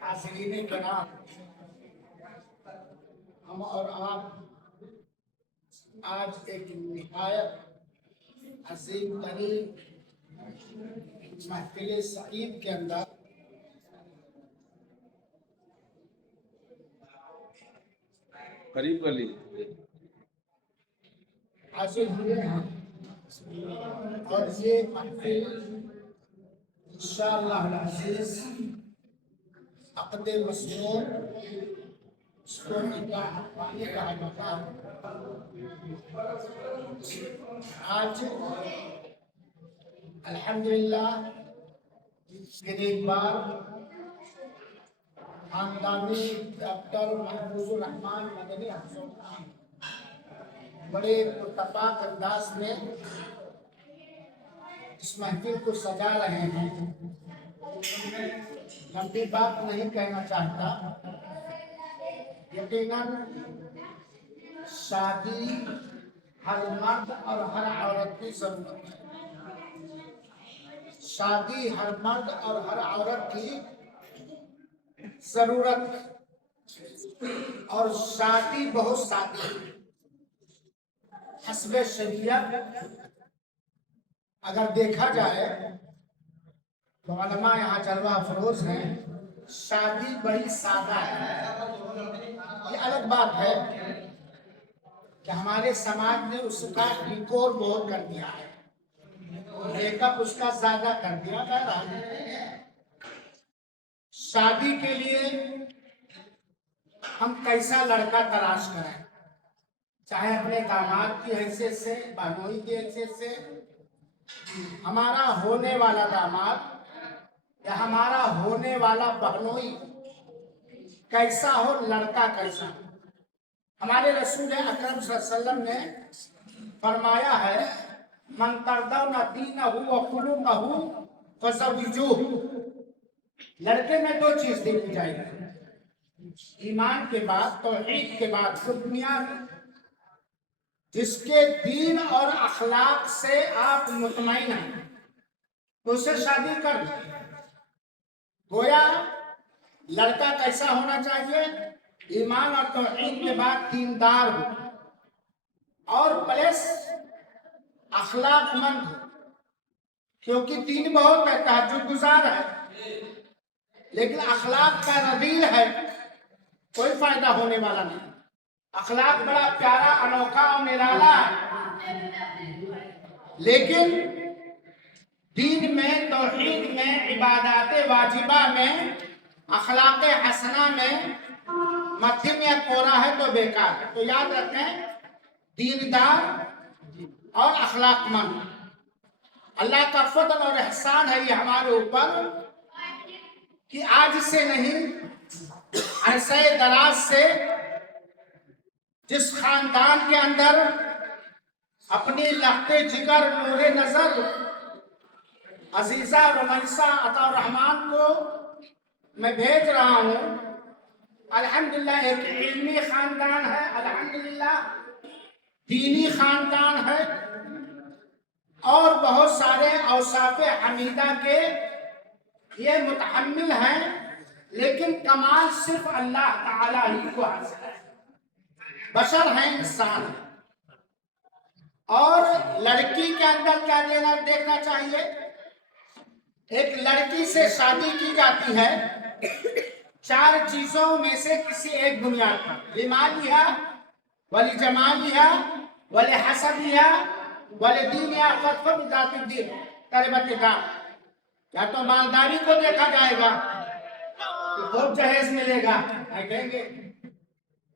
حاضرین کرام، ہم اور آپ آج ایک نہایت عظیم ترین محفل سعید کے اندر قریب کر لیجیے حاصل ہوئے ہیں، اور یہ محفل انشاءاللہ العزیز عقد مسنون اس کو نکاح والی کہا جاتا ہے۔ آج الحمدللہ پھر ایک بار خاندانی ڈاکٹر محفوظ الرحمان مدنی حفظہ اللہ بڑے پرتپاک انداز میں اس محفل کو سجا رہے ہیں۔ لمبی بات نہیں کہنا چاہتا، یقیناً شادی ہر مرد اور ہر عورت کی ضرورت ہے۔ شادی ہر مرد اور ہر عورت کی ضرورت ہے، اور شادی بہت سادی ہے۔ حسب شریعت اگر دیکھا جائے تو علماء یہاں جلوہ افروز ہیں، شادی بڑی سادہ ہے۔ یہ الگ بات ہے کہ ہمارے سماج نے اس کا ڈیکور بہت کر دیا ہے، میک اپ اس کا زیادہ کر دیا۔ بہرحال شادی کے لیے ہم کیسا لڑکا تلاش کریں، چاہے اپنے داماد کی حیثیت سے، بہنوئی کی حیثیت سے، ہمارا ہونے والا داماد یا ہمارا ہونے والا بہنوئی کیسا ہو، لڑکا کیسا ہو۔ ہمارے رسول اکرم صلی اللہ علیہ وسلم نے فرمایا ہے، من ترضون دینہ وخلقہ فزوجوہ۔ لڑکے میں دو چیز دیکھی جائے گی، ایمان کے بعد، توحید کے بعد بنیاد، جس کے دین اور اخلاق سے آپ مطمئن ہیں تو اسے شادی کر دیں۔ گویا لڑکا کیسا ہونا چاہیے؟ ایمان اور توحید کے بعد دیندار ہو اور پلس اخلاق مند ہو، کیونکہ دین بہت ہے، تہجد گزار ہے، لیکن اخلاق کا رذیل ہے، کوئی فائدہ ہونے والا نہیں۔ اخلاق بڑا پیارا، انوکھا اور نرالا ہے، لیکن دین میں، توحید میں، عبادات واجبہ میں، اخلاق حسنہ میں مدھم یا کوڑا ہے تو بیکار ہے۔ تو یاد رکھیں، دیندار اور اخلاق مند۔ اللہ کا فضل اور احسان ہے یہ ہمارے اوپر کہ آج سے نہیں، عرصہ دراز سے جس خاندان کے اندر اپنی لخت جگر، نور نظر عزیزہ رمیسہ عطا الرحمان کو میں بھیج رہا ہوں، الحمدللہ ایک علمی خاندان ہے، الحمدللہ دینی خاندان ہے، اور بہت سارے اوصاف حمیدہ کے یہ متحمل ہیں، لیکن کمال صرف اللہ تعالیٰ ہی کو حاصل ہے۔ بشر ہیں، انسان ہیں۔ اور لڑکی کے اندر کیا دیکھنا چاہیے؟ ایک لڑکی سے شادی کی جاتی ہے چار چیزوں میں سے کسی ایک بنیاد پر، لمالہا ولجمالہا ولحسبہا ولدینہا فاظفر بذات الدین تربت یداک۔ یا تو مالداری کو دیکھا جائے گا کہ خوب جہیز ملے گا، کہیں گے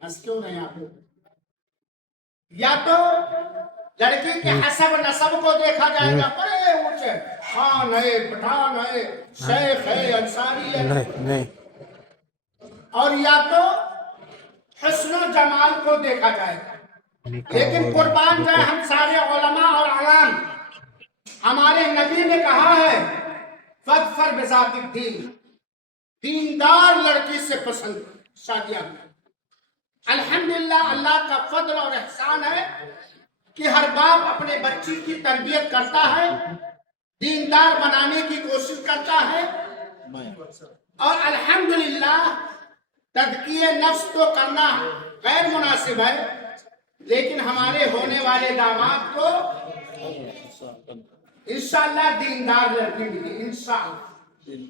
بس کیوں نہیں آپ لوگ، یا تو لڑکی کے حسب نسب کو دیکھا جائے گا، بڑے اونچے، خان ہے، پٹھان ہے، شیخ ہے، انصاری ہے، اور یا تو حسن و جمال کو دیکھا جائے گا۔ لیکن قربان جائے ہم سارے علماء اور عوام، ہمارے نبی نے کہا ہے فاظفر بذات الدین، دیندار لڑکی سے پسند شادیاں۔ الحمدللہ اللہ کا فضل اور احسان ہے کہ ہر باپ اپنے بچی کی تربیت کرتا ہے، دیندار بنانے کی کوشش کرتا ہے، اور الحمدللہ تزکیہ نفس تو کرنا غیر مناسب ہے، لیکن ہمارے ہونے والے داماد کو انشاءاللہ دیندار لڑکی ملی انشاءاللہ۔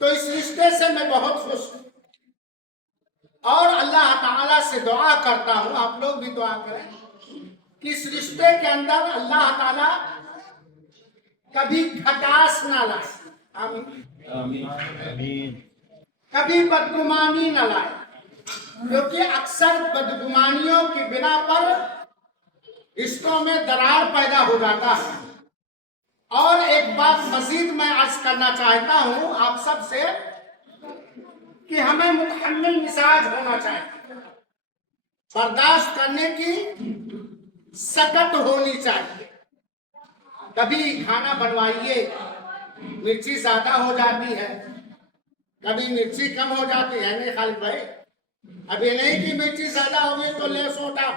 تو اس رشتے سے میں بہت خوش ہوں، اور اللہ تعالیٰ سے دعا کرتا ہوں، آپ لوگ بھی دعا کریں کہ اس رشتے کے اندر اللہ تعالیٰ کبھی کھٹاس نہ لائے، آمین، کبھی بدگمانی نہ لائے، کیونکہ اکثر بدگمانیوں کی بنا پر رشتوں میں درار پیدا ہو جاتا ہے۔ اور ایک بات مزید میں عرض کرنا چاہتا ہوں آپ سب سے کہ ہمیں متحمل مزاج ہونا چاہیے، برداشت کرنے کی سکت ہونی چاہیے۔ کبھی کھانا بنوائیے، مرچی زیادہ ہو جاتی ہے، کبھی مرچی کم ہو جاتی ہے، نہیں خالد بھائی؟ اب یہ نہیں کہ مرچی زیادہ ہوگی تو لے سوٹا،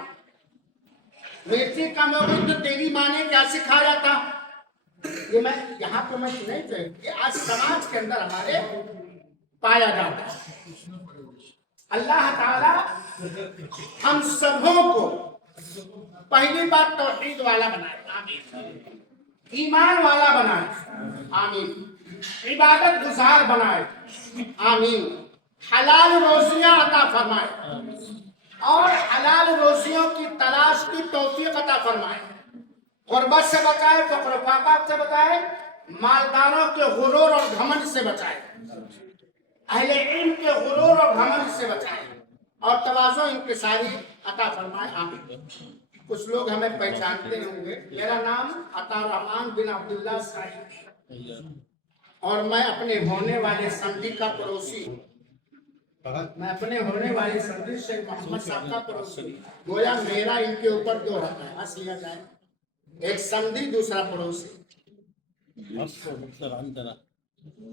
مرچی کم ہوگی تو تیری ماں نے کیا سکھایا تھا؟ یہ میں یہاں تو میں نہیں چاہیے کہ آج سماج کے اندر ہمارے پایا جاتا ہے۔ اللہ تعالی ہم سبوں کو پہلی بات توحید والا بنائے، آمین، ایمان والا بنائے، آمین، عبادت گزار بنائے، آمین، حلال روزیاں عطا فرمائے، اور حلال روزیوں کی تلاش کی توفیق عطا فرمائے، غربت سے بچائے، فقر و فاقہ سے بچائے، مالداروں کے غرور اور گھمنڈ سے بچائے، اہل علم کے غرور اور گھمنڈ سے بچائے، اور تواضع انکساری عطا فرمائے، آمین۔ کچھ لوگ ہمیں پہچانتے ہوں گے، میرا نام عطا الرحمن بن عبداللہ صاحب، اور میں اپنے ہونے والے سندھی کا پڑوسی ہوں، میں اپنے ہونے والے سندھی شیخ محمد صاحب کا پڑوسی ہوں۔ گویا میرا ان کے اوپر دو حق ہے، ہنس لیا جائے، ایک سندھی دوسرا پڑوسی۔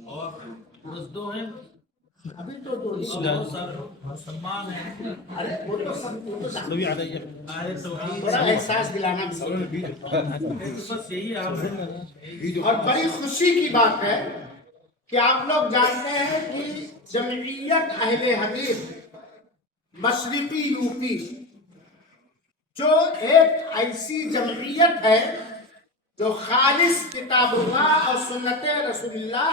اور دو ہیں، ابھی تو دو مسلمان ہیں، ارے وہ تو سب وہ تو سب- آئے توحید تھوڑا احساس دلانا بھی ضروری ہے۔ بس یہی آپ ہیں۔ اور بڑی خوشی کی بات ہے کہ آپ لوگ جانتے ہیں کہ جمعیت اہل حدیث مشرقی یو پی جو ایک ایسی جمعیت ہے جو خالص کتاب اللہ اور سنت رسول اللہ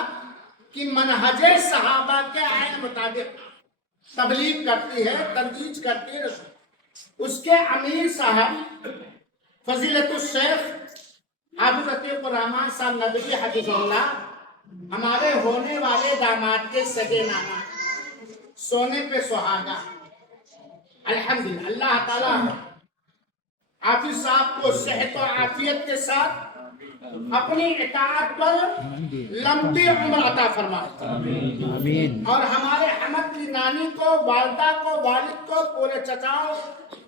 کی منہج صحابہ کے عین مطابق تبلیغ کرتی ہے، ترویج کرتی ہے، اس کے امیر صاحب فضیلت الشیخ حافظ عتیق الرحمن صاحب ندوی حفظ اللہ ہمارے ہونے والے داماد کے سگے نانا، سونے پہ سہاگا، الحمدللہ۔ اللہ تعالیٰ حافظ صاحب کو صحت و عافیت کے ساتھ اپنی اطاعت پر لمبی عمر عطا فرمائے، آمین، اور ہمارے حمد کی نانی کو، والدہ کو، والد کو، پورے چچاؤں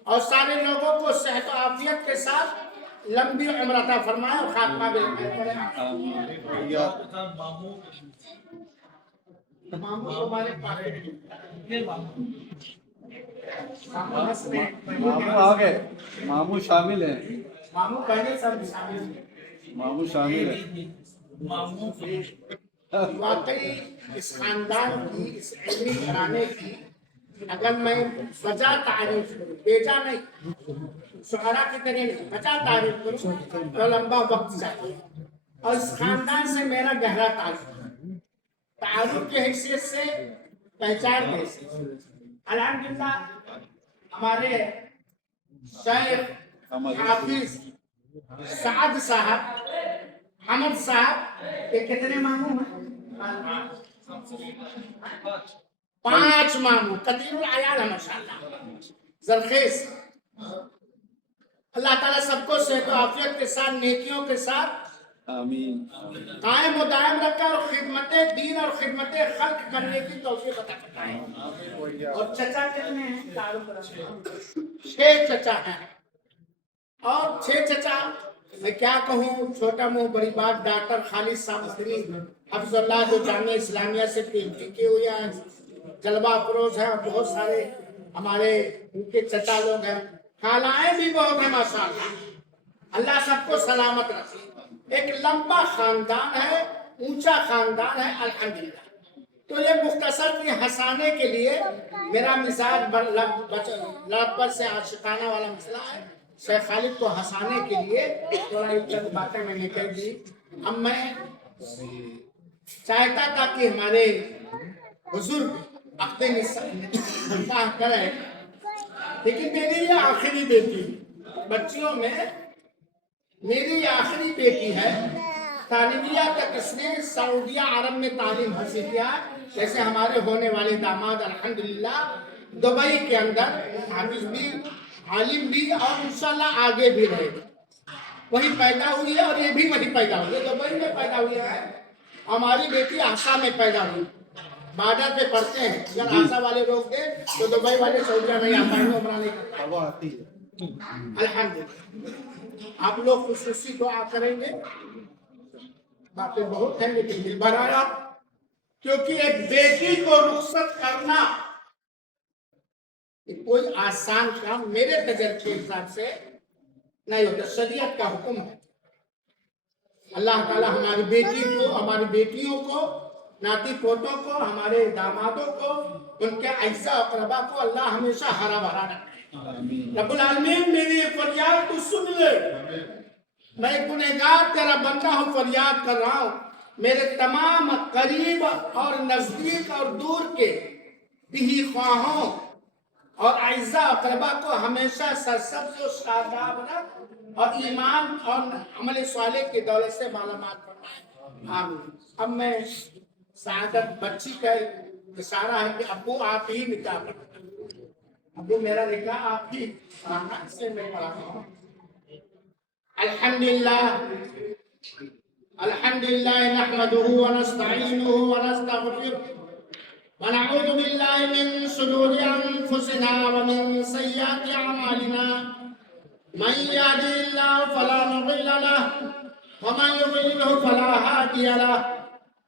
اور سارے لوگوں کو صحت و عافیت کے ساتھ لمبی عمر عطا فرمائے اور خاتمہ بالخیر کرے، ماموں ہمارے ماموں آگے، ماموں شامل ہیں، ماموں پہلے سب شامل ہیں۔ ماموں شامل ہیں۔ واقعی اس خاندان کی، اس علمی گھرانے کی اگر میں وجہ تعریف کروں، بیجا نہیں، شعراء کی طرح نہیں، وجہ تعریف کروں تو لمبا وقت چاہیے، اور اس خاندان سے میرا گہرا تعلق ہے، تعارف کی حیثیت سے، پہچان کی حیثیت سے۔ الحمدللہ ہمارے شیخ حافظ سعد صاحب، حمد صاحب، یہ کتنے ماموں ہیں؟ 5 ماموں، کثیر العیال ہے ماشاءاللہ، زرخیز۔ اللہ تعالیٰ سب کو صحت و عافیت کے ساتھ، نیکیوں کے ساتھ آمین، قائم و دائم رکھا، اور خدمت دین اور خدمت خلق کرنے کی توفیق عطا فرمائے۔ اور چچا کتنے ہیں؟ 6 چچا ہیں، اور 6 چچا میں کیا کہوں، چھوٹا منہ بڑی بات، ڈاکٹر خالد صاحب مدنی حفظ اللہ جو جامعہ اسلامیہ سے پی ایچ ڈی کیے ہوئے ہیں، جلوہ افروز ہیں، اور بہت سارے ہمارے ان کے چچا لوگ ہیں، خالائیں بھی بہت ہیں ماشاءاللہ۔ اللہ سب کو سلامت رکھے، ایک لمبا خاندان ہے، اونچا خاندان ہے الحمدللہ۔ تو یہ مختصر کی ہنسانے کے لیے میرا مزاج لفظ سے عاشقانہ والا مسئلہ ہے، شیخ خالد کو ہنسانے کے لیے تھوڑا ایک چند باتیں میں نے کہہ دی۔ اب میں چاہتا تھا کہ ہمارے بزرگ عقد نکاح کریں، لیکن میری یہ آخری بیٹی، بچیوں میں میری یہ آخری بیٹی ہے، ثانویہ تک اس نے سعودیہ عرب میں تعلیم حاصل کیا، جیسے ہمارے ہونے والے داماد الحمدللہ دبئی کے اندر حافظ بھی، عالم بھی، اور انشاءاللہ آگے بھی رہے گا۔ وہی پیدا ہوئی ہے اور یہ بھی وہی پیدا ہوئی ہے، دبئی میں پیدا ہوئی ہے۔ ہماری بیٹی آسا میں پیدا ہوئی، بارڈر پہ پڑھتے ہیں، اگر آسا والے لوگ تھے تو دبئی والے سعودیہ نہیں آ پائیں گے، عمرہ نہیں کر پائیں گے۔ الحمدللہ آپ لوگ خصوصی دعا کریں گے، باتیں بہت ہیں لیکن دل بھر آیا، کیونکہ ایک بیٹی کو رخصت کرنا کوئی آسان کام میرے تجربے کے حساب سے نہیں ہوتا، شریعت کا حکم ہے۔ اللہ تعالی ہماری بیٹی کو، ہماری بیٹیوں کو، ناتی پوتوں کو، ہمارے دامادوں کو، ان کے اعزاء اقربا کو اللہ ہمیشہ ہرا بھرا رکھے۔ رب العالمین میری یہ فریاد تو سن لے، میں گنہگار تیرا بندہ ہوں، فریاد کر رہا ہوں، میرے تمام قریب اور نزدیک اور دور کے دیہی خواہوں اور اعزاء اقربا کو ہمیشہ سرسبز و شاداب رکھ اور ایمان اور عمل صالح کی دولت سے مالا مال فرمائے، آمین۔ اب میں سعادت بچی کا اشارہ ہے کہ ابو آپ ہی نکاح کریں، ابو میرا نکاح آپ ہی پڑھانا، اس سے میں پڑھا رہا ہوں۔ الحمدللہ نحمده ونستعینه ونستغفره ونعوذ باللہ من شرور انفسنا ومن سیئات اعمالنا، من يهده الله فلا مضل له ومن يضلل فلا هادي له،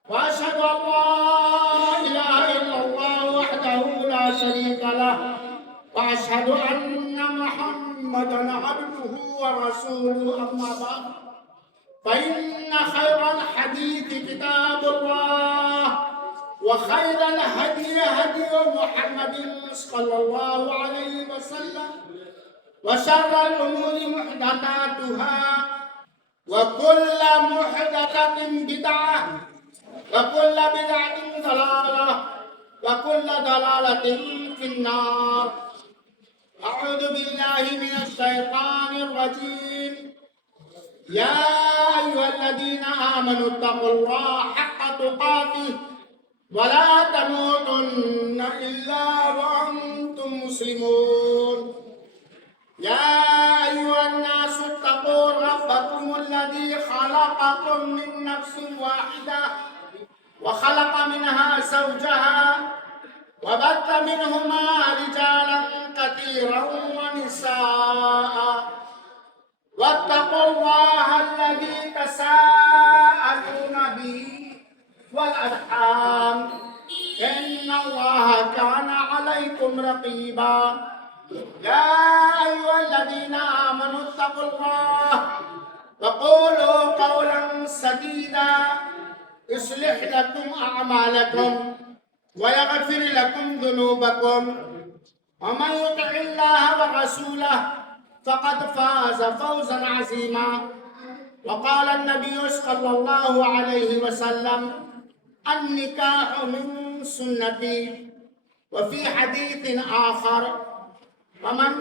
واشهد ان لا اله الا الله وحده لا شريك له، واشهد ان محمدا عبده ورسوله، اما بعد فان خير الحديث كتاب الله، وخير الهدي هدي محمد صلى الله عليه وسلم، وشر الأمور محدثاتها، وكل محدثة بدعة، وكل بدعة ضلالة، وكل ضلالة في النار۔ أعوذ بالله من الشيطان الرجيم، يا أيها الذين آمنوا اتقوا الله حق تقاته ولا تموتن إلا وأنتم مسلمون۔ يا أيها الناس اتقوا ربكم الذي خلقكم من نفس واحدة وخلق منها زوجها وبث منهما رجالا كثيرا ونساء، واتقوا الله الذي تساءلون به والأرحام إن الله كان عليكم رقيبا۔ يا أيها الذين آمنوا اتقوا الله وقولوا قولا سديدا يصلح لكم أعمالكم ويغفر لكم ذنوبكم، ومن يطع الله ورسوله فقد فاز فوزا عظيما۔ وقال النبي صلى الله عليه وسلم النكاح من سنتي، وفي حديث آخر فمن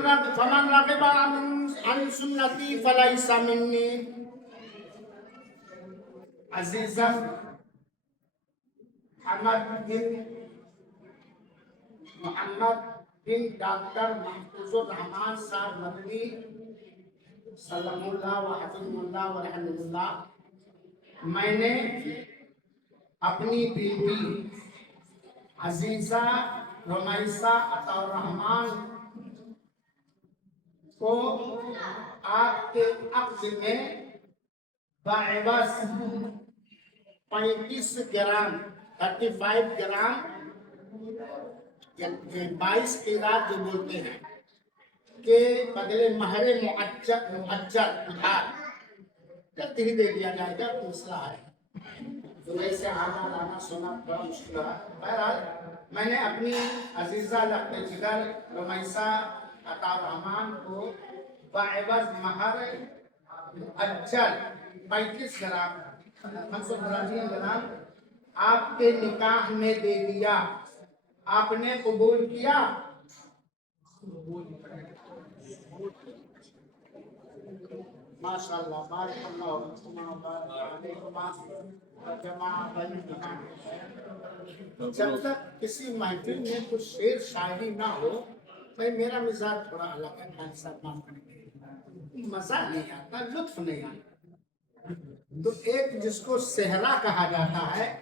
رغب عن سنتي فليس مني۔ عزیزہ محمد بن ڈاکٹر محفوظ الرحمان صاحب مدنی سلام اللہ و حفظ اللہ و رحمۃ اللہ، میں نے اپنی بیٹی عزیزہ رمیسہ عطا الرحمان کو آپ کے عقد میں بعوض 35 گرام 35 گرام 22 قیرات جو بولتے ہیں کے بدلے مہر معجل ادھار جلدی ہی دے دیا جائے گا، مسئلہ ہے دبئی سے آنا لانا سونا بڑا مشکل ہے۔ بہرحال میں نے اپنی عزیزہ لخت جگر رمیسہ عطا الرحمان کو بعوض مہر اجل 35 گرام 500 گرام آپ کے نکاح میں دے دیا، آپ نے قبول کیا؟ ماشاءاللہ، بارک اللہ فیکما وبارک علیکما وجمع بینکما۔ جب تک کسی محفل میں کچھ شعر شاعری نہ ہو، بھائی میرا مزاج تھوڑا الگ ہے، خان صاحب معاف کریں گے، مزہ نہیں آتا، لطف نہیں آتا۔ تو ایک جس کو صحرا کہا جاتا ہے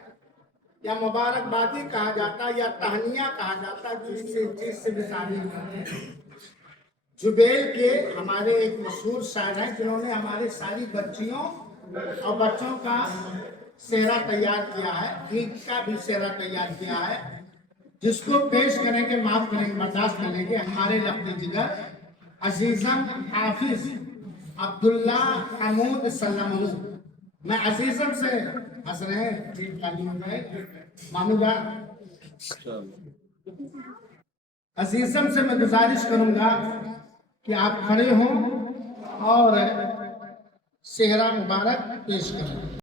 یا مبارکبادی کہا جاتا ہے یا تہنیہ کہا جاتا ہے، جس سے بھی تعلیم کرتے ہیں۔ جبیل کے ہمارے ایک مشہور شاعر ہیں جنہوں نے ہماری ساری بچیوں اور بچوں کا صحرا تیار کیا ہے، عید کا بھی صحرا تیار کیا ہے، جس کو پیش کریں گے، معاف کریں گے، برداشت کریں گے ہمارے لخت جگر عزیزم حافظ عبداللہ حمود سلم۔ میں عزیزم سے ہنس رہے ہیں، ٹھیک تعلیم ہے مامو جان، عزیزم سے میں گزارش کروں گا کہ آپ کھڑے ہوں اور صحرا مبارک پیش کریں۔